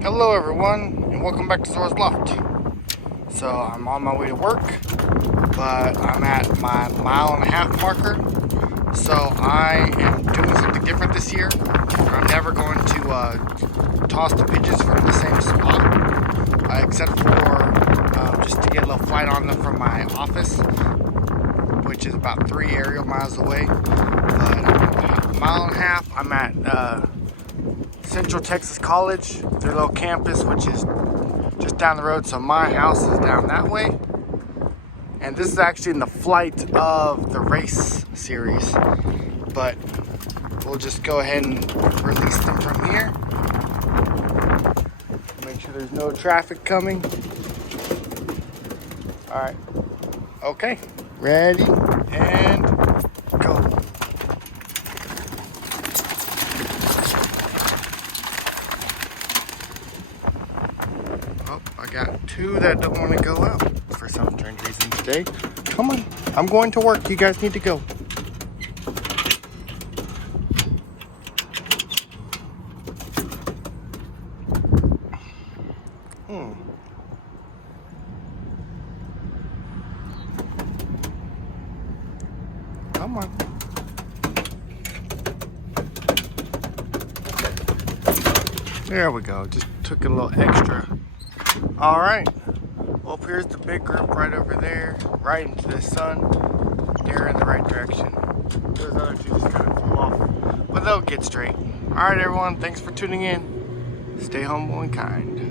Hello everyone, and welcome back to Zora's Loft. So I'm on my way to work, but I'm at my 1.5 mile marker. So I am doing something different this year. I'm never going to toss the pigeons from the same spot, except for just to get a little flight on them from my office, which is about 3 aerial miles away. But 1.5 miles, I'm at Central Texas College, their little campus, which is just down the road. So my house is down that way, and this is actually in the flight of the race series, but we'll just go ahead and release them from here. Make sure there's no traffic coming. All right, okay, ready and go. Oh, I got 2 that don't want to go out for some strange reason today. Come on, I'm going to work. You guys need to go. Come on. There we go. Just took a little extra. All right. Well, here's the big group right over there, right into the sun. They're in the right direction. Those other 2 just kind of flew off, but they'll get straight. All right, everyone. Thanks for tuning in. Stay humble and kind.